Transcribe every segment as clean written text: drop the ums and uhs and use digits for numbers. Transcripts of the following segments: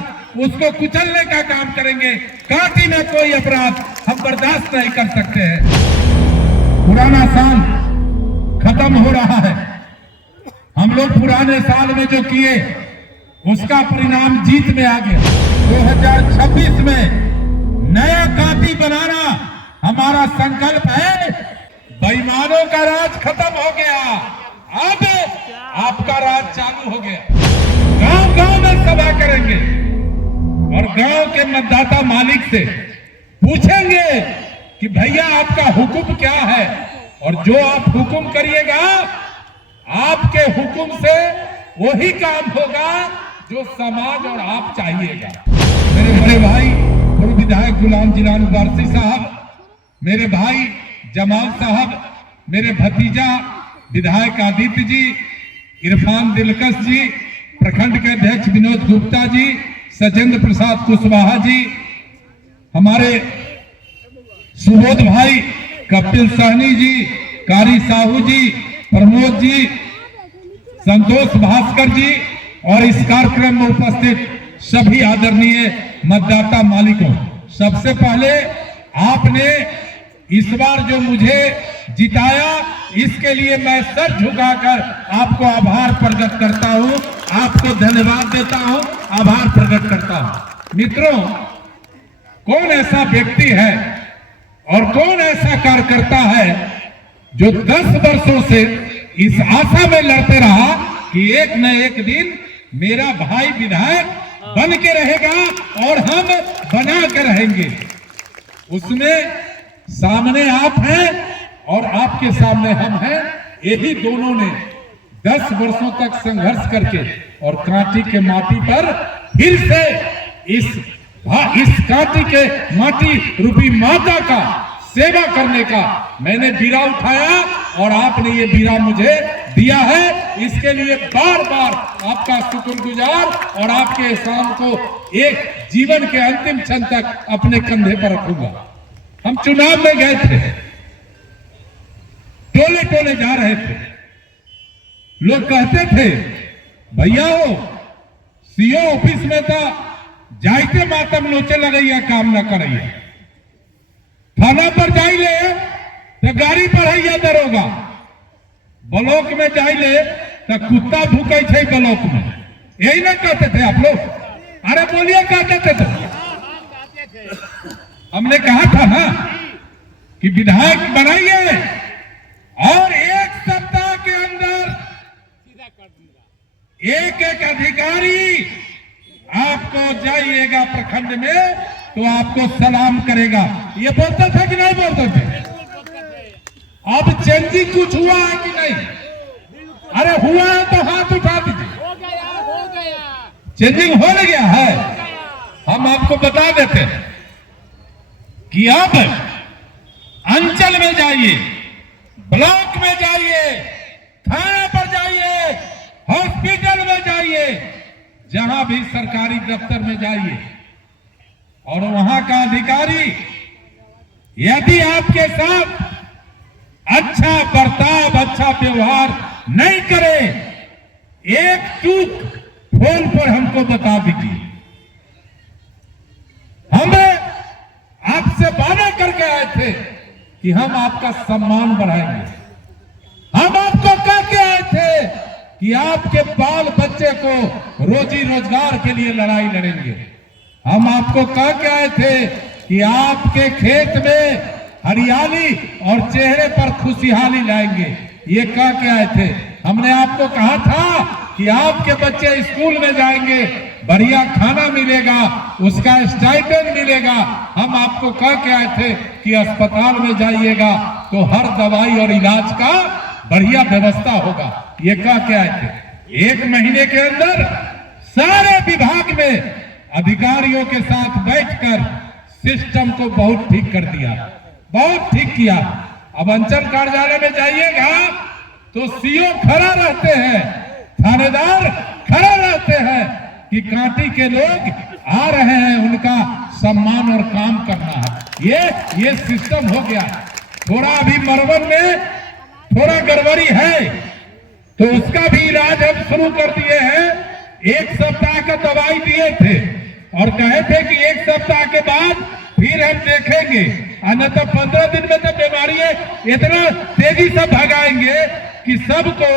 साथ उसको कुचलने का काम करेंगे। कांटी में कोई अपराध हम बर्दाश्त नहीं कर सकते हैं। पुराना साल खत्म हो रहा है। हम लोग पुराने साल में जो किए उसका परिणाम जीत में आ गया। 2026 में नया कांटी बनाना हमारा संकल्प है। बेईमानों का राज खत्म हो गया, अब आपका राज चालू हो गया। गांव गांव में सभा करेंगे और गांव के मतदाता मालिक से पूछेंगे कि भैया आपका हुक्म क्या है, और जो आप हुक्म करिएगा आपके हुक्म से वही काम होगा जो समाज और आप चाहिएगा। मेरे बड़े भाई पूर्व विधायक गुलाम जिलानी वारसी साहब, मेरे भाई जमाल साहब, मेरे भतीजा विधायक आदित्य जी, इरफान दिलकश जी, प्रखंड के अध्यक्ष विनोद गुप्ता जी, सजेंद्र प्रसाद कुशवाहा जी, हमारे सुबोध भाई, कपिल सहनी जी, कारी साहू जी, प्रमोद जी, संतोष भास्कर जी और इस कार्यक्रम में उपस्थित सभी आदरणीय मतदाता मालिकों, सबसे पहले आपने इस बार जो मुझे जिताया इसके लिए मैं सर झुकाकर आपको आभार प्रकट करता हूं, आपको धन्यवाद देता हूं, आभार प्रकट करता हूं। मित्रों, कौन ऐसा व्यक्ति है और कौन ऐसा कार्यकर्ता है जो 10 वर्षों से इस आशा में लड़ते रहा कि एक न एक दिन मेरा भाई विधायक बन के रहेगा और हम बना के रहेंगे। उसमें सामने आप हैं और आपके सामने हम हैं। यही दोनों ने 10 वर्षों तक संघर्ष करके और कांटी के माटी पर फिर से इस कांटी के माटी रूपी माता का सेवा करने का मैंने बीड़ा उठाया और आपने ये बीड़ा मुझे दिया है। इसके लिए बार बार आपका शुक्रगुजार और आपके एहसान को एक जीवन के अंतिम क्षण तक अपने कंधे पर रखूंगा। हम चुनाव में गए थे, टोले टोले जा रहे थे, लोग कहते थे भैया हो सीओ ऑफिस में था जाइते मातम लोचे लगैया काम न करैया, थाना पर जाइले तो गाड़ी पर है दरोगा, ब्लॉक में जाइले तो कुत्ता भूखे छे ब्लॉक में। यही ना कहते थे आप लोग? अरे बोलिए क्या कहते थे? हमने कहा था ना कि विधायक बनाइए और 1 सप्ताह के अंदर एक एक अधिकारी आपको जाइएगा प्रखंड में तो आपको सलाम करेगा। ये बोलते थे कि नहीं बोलते थे? अब चेंजिंग कुछ हुआ है कि नहीं? अरे हुआ है तो हाथ उठा दीजिए। हो गया चेंजिंग हो गया है। हम आपको बता देते हैं कि अब अंचल में जाइए, ब्लॉक में जाइए, थाना पर जाइए, हॉस्पिटल में जाइए, जहां भी सरकारी दफ्तर में जाइए और वहां का अधिकारी यदि आपके साथ अच्छा बर्ताव, अच्छा व्यवहार नहीं करे, एक टूक फोन पर हमको बता दीजिए। हमें आपसे वादा करके आए थे कि हम आपका सम्मान बढ़ाएंगे। हम आपको कह के आए थे कि आपके बाल बच्चे को रोजी रोजगार के लिए लड़ाई लड़ेंगे। हम आपको कह के आए थे कि आपके खेत में हरियाली और चेहरे पर खुशहाली लाएंगे। ये कह के आए थे। हमने आपको कहा था कि आपके बच्चे स्कूल में जाएंगे, बढ़िया खाना मिलेगा, उसका स्टाइपेंड मिलेगा। हम आपको कह के आए थे कि अस्पताल में जाइएगा तो हर दवाई और इलाज का बढ़िया व्यवस्था होगा। ये कह के आए थे। 1 महीने के अंदर सारे विभाग में अधिकारियों के साथ बैठकर सिस्टम को बहुत ठीक कर दिया, बहुत ठीक किया। अब अंचल कार्यालय में जाइएगा तो सीओ खड़ा रहते हैं, थानेदार खड़ा रहते हैं कि कांटी के लोग आ रहे हैं, उनका सम्मान और काम करना है। ये सिस्टम हो गया। थोड़ा अभी मरवन में थोड़ा गड़बड़ी है तो उसका भी इलाज हम शुरू कर दिए हैं। 1 सप्ताह का दवाई दिए थे, और कहे थे कि 1 सप्ताह के बाद फिर हम देखेंगे, न तो 15 दिन में तो बीमारी इतना तेजी से भगाएंगे कि सबको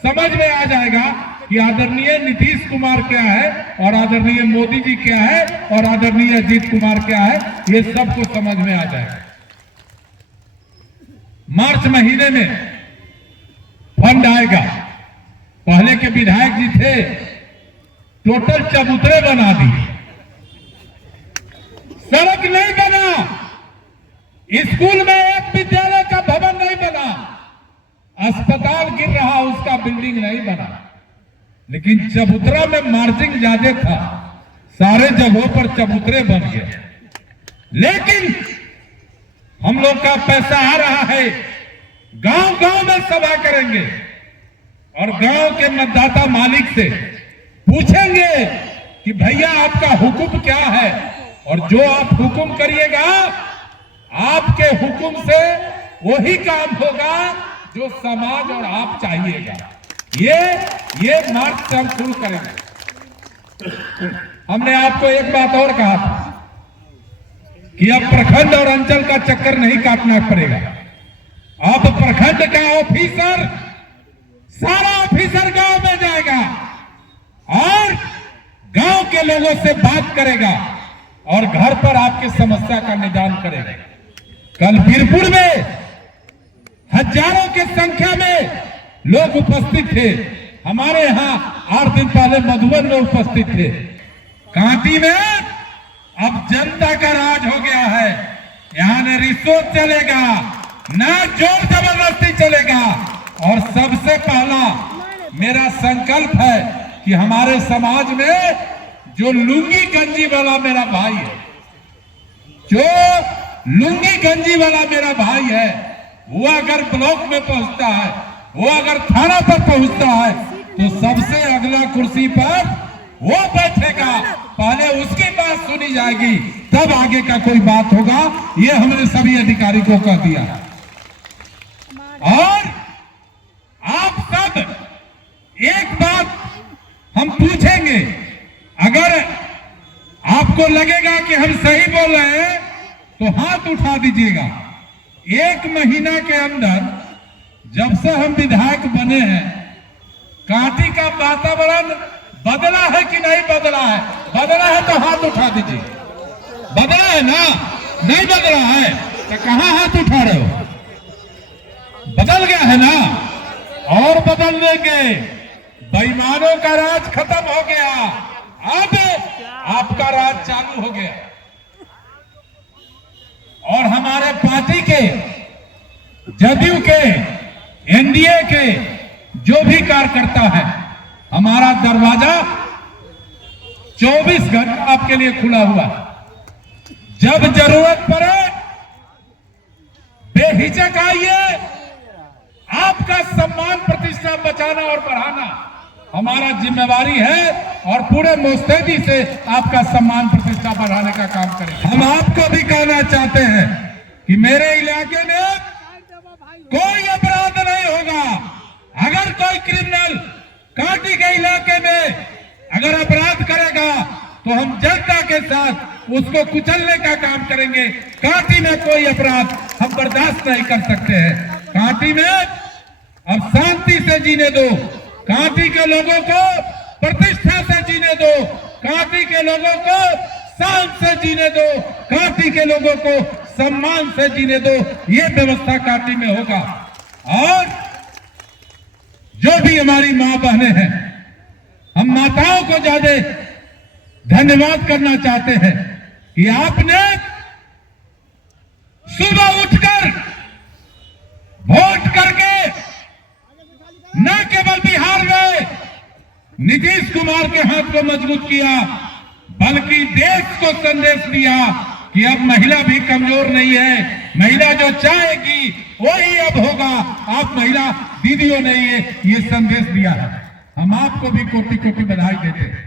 समझ में आ जाएगा कि आदरणीय नीतीश कुमार क्या है और आदरणीय मोदी जी क्या है और आदरणीय अजीत कुमार क्या है, ये सबको समझ में आ जाएगा। मार्च महीने में फंड आएगा। पहले के विधायक जी थे, टोटल चबूतरे बना दिए, सड़क नहीं बना, स्कूल में एक विद्यालय का भवन नहीं बना, अस्पताल गिर रहा उसका बिल्डिंग नहीं बना, लेकिन चबूतरा में मार्जिन ज्यादा था, सारे जगहों पर चबूतरे बन गए। लेकिन हम लोग का पैसा आ रहा है, गांव गांव में सभा करेंगे और गांव के मतदाता मालिक से पूछेंगे कि भैया आपका हुक्म क्या है, और जो आप हुक्म करिएगा आपके हुक्म से वही काम होगा जो समाज और आप चाहिएगा। ये मार्च से हम शुरू करेंगे। हमने आपको एक बात और कहा था कि अब प्रखंड और अंचल का चक्कर नहीं काटना पड़ेगा। अब प्रखंड का ऑफिसर, सारा ऑफिसर गांव में जाएगा और गांव के लोगों से बात करेगा और घर पर आपकी समस्या का निदान करेगा। कल वीरपुर में हजारों की संख्या में लोग उपस्थित थे। हमारे यहां 8 दिन पहले मधुबन में उपस्थित थे। कांटी में अब जनता का राज हो गया है। यहां न रिश्वत चलेगा, न जोर जबरदस्ती चलेगा। और सबसे पहला मेरा संकल्प है कि हमारे समाज में जो लुंगी गंजी वाला मेरा भाई है, जो लुंगी गंजी वाला मेरा भाई है, वो अगर ब्लॉक में पहुंचता है, वो अगर थाना पर पहुंचता है, तो सबसे अगला कुर्सी पर वो बैठेगा। पहले उसकी बात सुनी जाएगी, तब आगे का कोई बात होगा। ये हमने सभी अधिकारी को कह दिया। और आप सब एक बात हम पूछेंगे, अगर आपको लगेगा कि हम सही बोल रहे हैं तो हाथ उठा दीजिएगा। 1 महीना के अंदर जब से हम विधायक बने हैं, कांटी का वातावरण बदला है कि नहीं बदला है? बदला है तो हाथ उठा दीजिए। बदला है ना? नहीं बदला है तो कहां हाथ उठा रहे हो? बदल गया है ना? और बदल देंगे। बेईमानों का राज खत्म हो गया, अब आपका राज चालू हो गया। और हमारे पार्टी के, जदयू के, एनडीए के जो भी कार्यकर्ता है, हमारा दरवाजा 24 घंटा आपके लिए खुला हुआ है। जब जरूरत पड़े बेहिचक आइए। आपका सम्मान प्रतिष्ठा बचाना और बढ़ाना हमारा जिम्मेवारी है और पूरे मुस्तैदी से आपका सम्मान प्रतिष्ठा बढ़ाने का काम करें। हम आपको भी कहना चाहते हैं कि मेरे इलाके में कोई अपराध नहीं होगा। अगर कोई क्रिमिनल कांटी के इलाके में अगर अपराध करेगा तो हम जनता के साथ उसको कुचलने का काम करेंगे। कांटी में कोई अपराध हम बर्दाश्त नहीं कर सकते हैं। कांटी में अब शांति से जीने दो, कांटी के लोगों को प्रतिष्ठा से जीने दो, कांटी के लोगों को शान से जीने दो, कांटी के लोगों को सम्मान से जीने दो। ये व्यवस्था कांटी में होगा। और जो भी हमारी मां बहनें हैं, हम माताओं को ज्यादा धन्यवाद करना चाहते हैं कि आपने सुबह उठकर वोट करके न केवल बिहार में नीतीश कुमार के हाथ को मजबूत किया, बल्कि देश को संदेश दिया कि अब महिला भी कमजोर नहीं है। महिला जो चाहेगी वही अब होगा। आप महिला दीदियों नहीं है, ये संदेश दिया है। हम आपको भी कोटि कोटि बधाई देते हैं।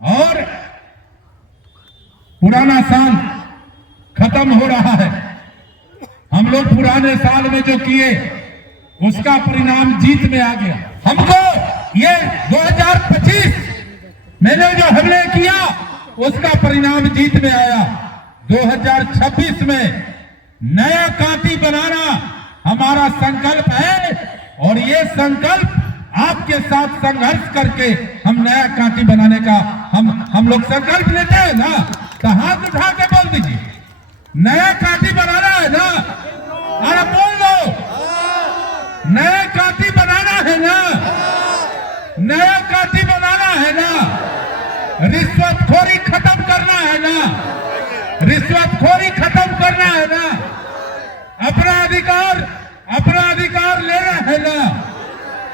और पुराना साल खत्म हो रहा है। हम लोग पुराने साल में जो किए उसका परिणाम जीत में आ गया। हमको ये 2025 मैंने जो हमले किया उसका परिणाम जीत में आया। 2026 में नया कांटी बनाना हमारा संकल्प है और ये संकल्प आपके साथ संघर्ष करके हम नया कांटी बनाने का हम लोग संकल्प लेते हैं ना, तो हाथ उठा के बोल दीजिए नया कांटी बनाना है ना। अरे बोल लो, नया कांटी बनाना है ना, नया कांटी बनाना है ना, रिश्वतखोरी खत्म करना है ना, रिश्वतखोरी खत्म करना है ना, अपना अधिकार लेना है ना।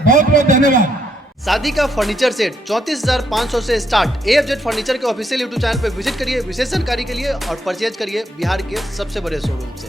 बहुत बहुत धन्यवाद। शादी का फर्नीचर सेट 34,500 से स्टार्ट। AFZ फर्नीचर के ऑफिशियल यूट्यूब चैनल पर विजिट करिए विशेष जानकारी के लिए और परचेज करिए बिहार के सबसे बड़े शोरूम से।